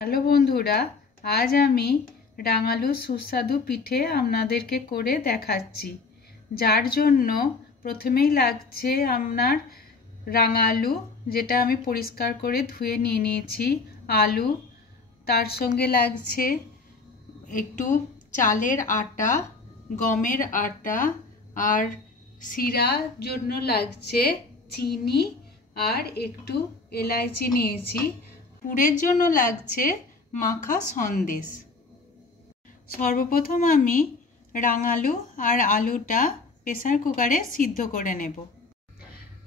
Hello বন্ধুরা, আজ আমি রাঙালু সুস্বাদু পিঠে আপনাদেরকে করে দেখাচ্ছি। যার জন্য প্রথমেই লাগছে আপনার রাঙালু, যেটা আমি পরিষ্কার করে ধুয়ে নিয়ে নিয়েছি, আলু, তার সঙ্গে লাগছে একটু চালের আটা, গমের আটা, আর শিরার জন্য লাগছে চিনি আর একটু এলাইচি নিয়েছি। পুরের জন্য লাগছে মাখা সন্দেশ। সর্বপ্রথম আমি রাঙালু আর আলুটা প্রেসার কুকারে সিদ্ধ করে নেব।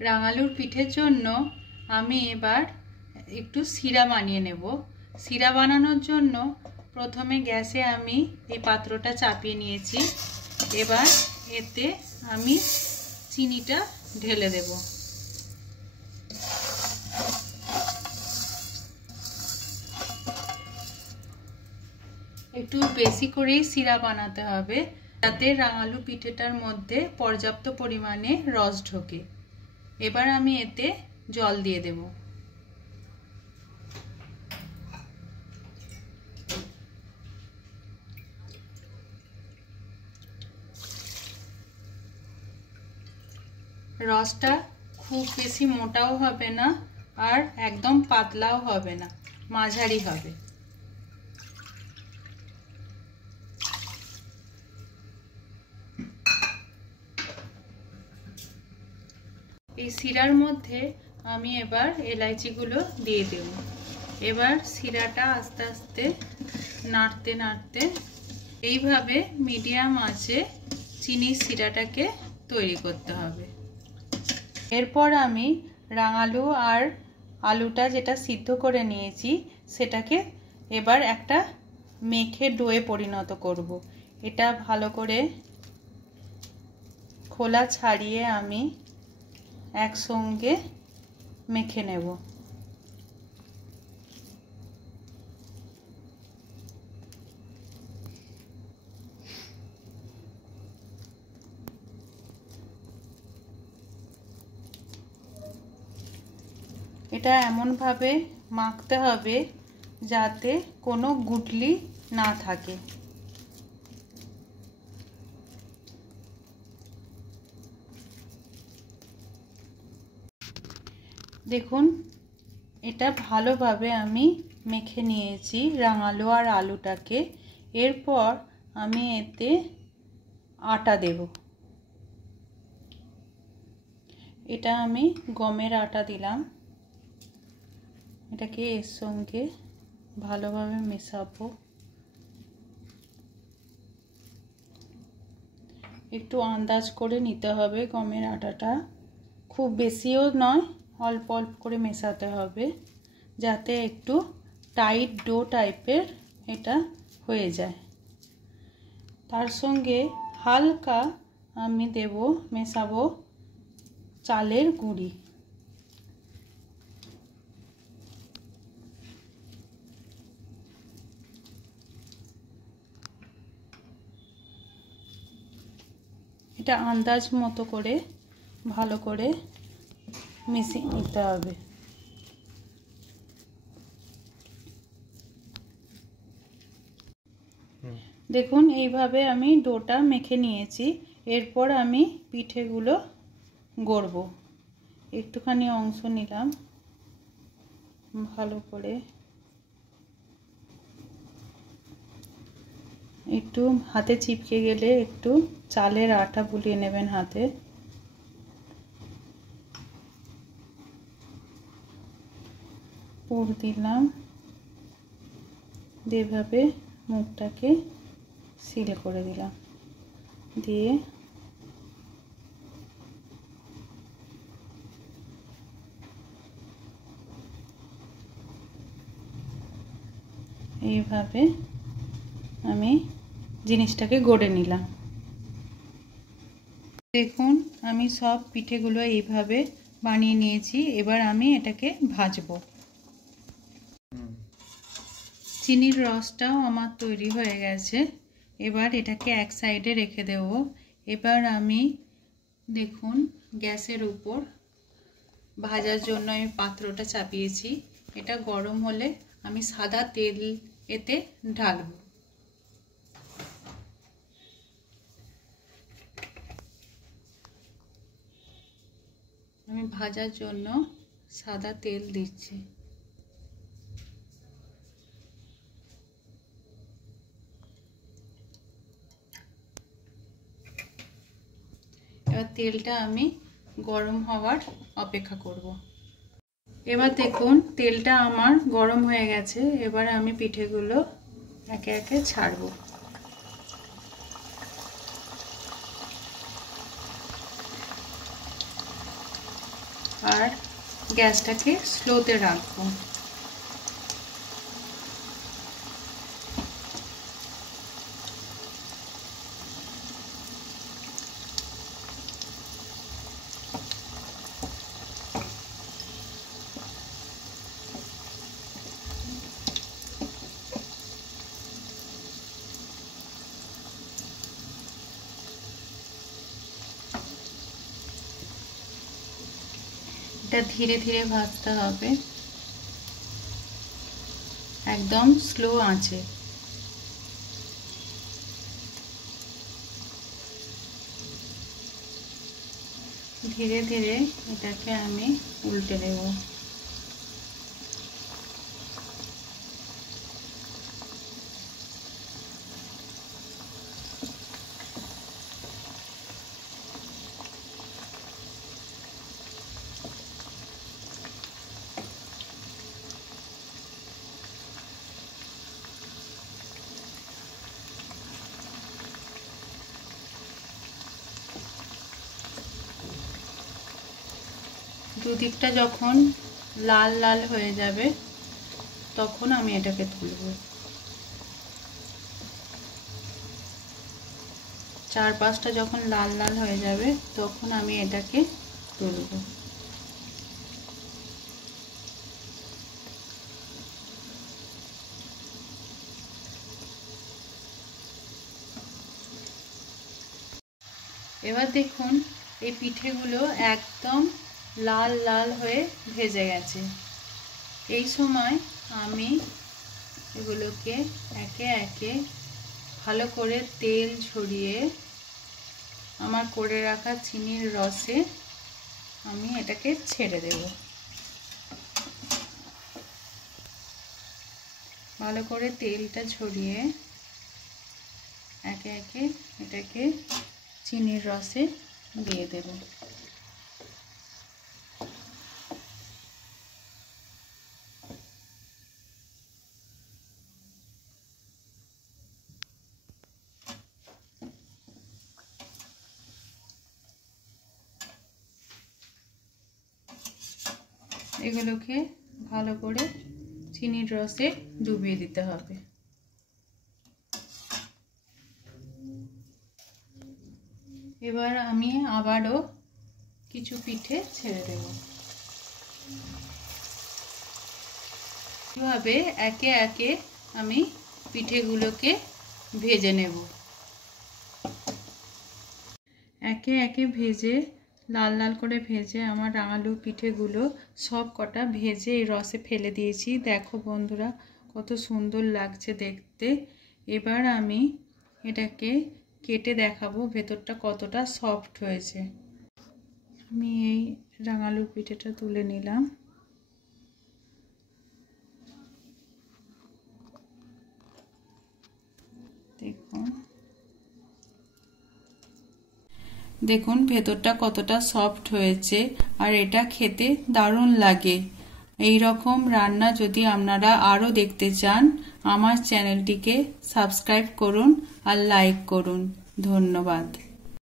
রাঙালুর পিঠের জন্য আমি এবার একটু শিরা বানিয়ে নেব। শিরা বানানোর জন্য প্রথমে গ্যাসে আমি এই পাত্রটা চাপিয়ে নিয়েছি। এবার এতে আমি চিনিটা ঢেলে দেব। একটু বেশি করেই শিরা বানাতে হবে, যাতে রাঙালু পিঠেটার মধ্যে পর্যাপ্ত পরিমাণে রস ঢোকে। এবার আমি এতে জল দিয়ে দেব। রসটা খুব বেশি মোটাও হবে না আর একদম পাতলাও হবে না, মাঝারি হবে। এই শিরার মধ্যে আমি এবার এলাইচিগুলো দিয়ে দেব। এবার শিরাটা আস্তে আস্তে নাড়তে নাড়তে এইভাবে মিডিয়াম আঁচে চিনির শিরাটাকে তৈরি করতে হবে। এরপর আমি রাঙালু আর আলুটা যেটা সিদ্ধ করে নিয়েছি সেটাকে এবার একটা মেখে ডোয়ে পরিণত করব। এটা ভালো করে খোলা ছাড়িয়ে আমি একসঙ্গে মেখে নেব। এটা এমনভাবে মাখতে হবে যাতে কোনো গুটলি না থাকে। দেখুন, এটা ভালোভাবে আমি মেখে নিয়েছি রাঙালু আর আলুটাকে। এরপর আমি এতে আটা দেব। এটা আমি গমের আটা দিলাম। এটাকে এর সঙ্গে ভালোভাবে মেশাবো। একটু আন্দাজ করে নিতে হবে গমের আটাটা, খুব বেশিও নয়, অল্প অল্প করে মেশাতে হবে যাতে একটু টাইট ডো টাইপের এটা হয়ে যায়। তার সঙ্গে হালকা আমি মেশাবো চালের গুঁড়ি। এটা আন্দাজ মতো করে ভালো করে মিশিয়ে নিতে হবে। দেখুন, এইভাবে আমি ডোটা মেখে নিয়েছি। এরপর আমি পিঠেগুলো গড়ব। একটুখানি অংশ নিলাম, ভালো করে একটু হাতে চিপকে গেলে একটু চালের আটা বুলিয়ে নেবেন হাতে। পুর দিলাম, এভাবে মুখটাকে সিল করে দিলাম, দিয়ে এইভাবে আমি জিনিসটাকে গড়ে নিলাম। দেখুন, আমি সব পিঠেগুলো এইভাবে বানিয়ে নিয়েছি। এবার আমি এটাকে ভাজবো। চিনির রসটাও আমার তৈরি হয়ে গেছে। এবার এটাকে এক সাইডে রেখে দেব। এবার আমি দেখুন গ্যাসের উপর ভাজার জন্য আমি পাত্রটা চাপিয়েছি। এটা গরম হলে আমি সাদা তেল এতে ঢালবো। আমি ভাজার জন্য সাদা তেল দিচ্ছি। এবার তেলটা আমি গরম হওয়ার অপেক্ষা করব। এবার দেখুন তেলটা আমার গরম হয়ে গেছে। এবার আমি পিঠেগুলো একে একে ছাড়বো। আর গ্যাসটাকে স্লোতে রাখবো। এটা ধীরে ধীরে ভাজতে হবে, একদম স্লো আঁচে। ধীরে ধীরে এটাকে আমি উল্টে দেব। দুদিকটা যখন লাল লাল হয়ে যাবে তখন আমি এটাকে তুলব। চারপাশটা যখন লাল লাল হয়ে যাবে তখন আমি এটাকে তুলব। এবার দেখুন এই পিঠেগুলো একদম লাল লাল হয়ে ভেজে গেছে। এই সময় আমি এগুলোকে একে একে ভালো করে তেল ছড়িয়ে আমার করে রাখা চিনির রসে আমি এটাকে ছেড়ে দেব। ভালো করে তেলটা ছড়িয়ে একে একে এটাকে চিনির রসে দিয়ে দেব। এগুলোকে ভালো করে চিনির রসে ডুবিয়ে দিতে হবে। এবার আমি আবারও কিছু পিঠে ছেড়ে দেব। এভাবে একে একে আমি পিঠেগুলোকে ভেজে নেব। একে একে ভেজে লাল লাল করে ভেজে আমার আলু পিঠেগুলো সব কটা ভেজে এই রসে ফেলে দিয়েছি। দেখো বন্ধুরা কত সুন্দর লাগছে দেখতে। এবার আমি এটাকে কেটে দেখাবো ভেতরটা কতটা সফট হয়েছে। আমি এই রাঙালুর পিঠেটা তুলে নিলাম। দেখুন ভেতরটা কতটা সফট হয়েছে আর এটা খেতে দারুণ লাগে। এই রকম রান্না যদি আপনারা আরো দেখতে চান আমার চ্যানেলটিকে সাবস্ক্রাইব করুন আর লাইক করুন। ধন্যবাদ।